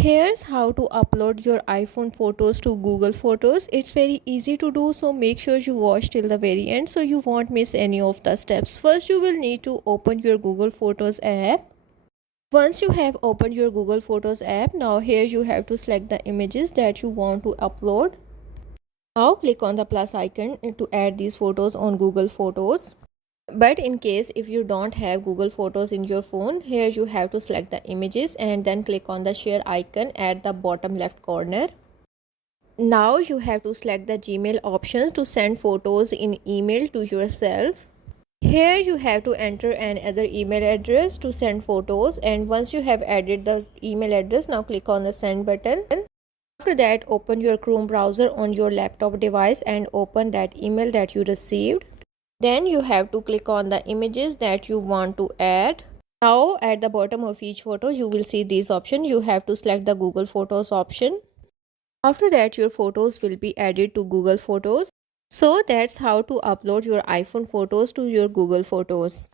Here's how to upload your iPhone photos to Google Photos. It's very easy to do, so make sure you watch till the very end so you won't miss any of the steps. First, you will need to open your Google Photos app. Once you have opened your Google Photos app, now here you have to select the images that you want to upload. Now click on the plus icon to add these photos on Google Photos. But in case if you don't have Google Photos in your phone, here you have to select the images and then click on the share icon at the bottom left corner. Now you have to select the Gmail options to send photos in email to yourself. Here you have to enter another email address to send photos, and once you have added the email address, now click on the send button. After that, open your Chrome browser on your laptop device and open that email that you received. Then you have to click on the images that you want to add. Now at the bottom of each photo you will see this option. You have to select the Google Photos option. After that your photos will be added to Google Photos. So that's how to upload your iPhone photos to your Google Photos.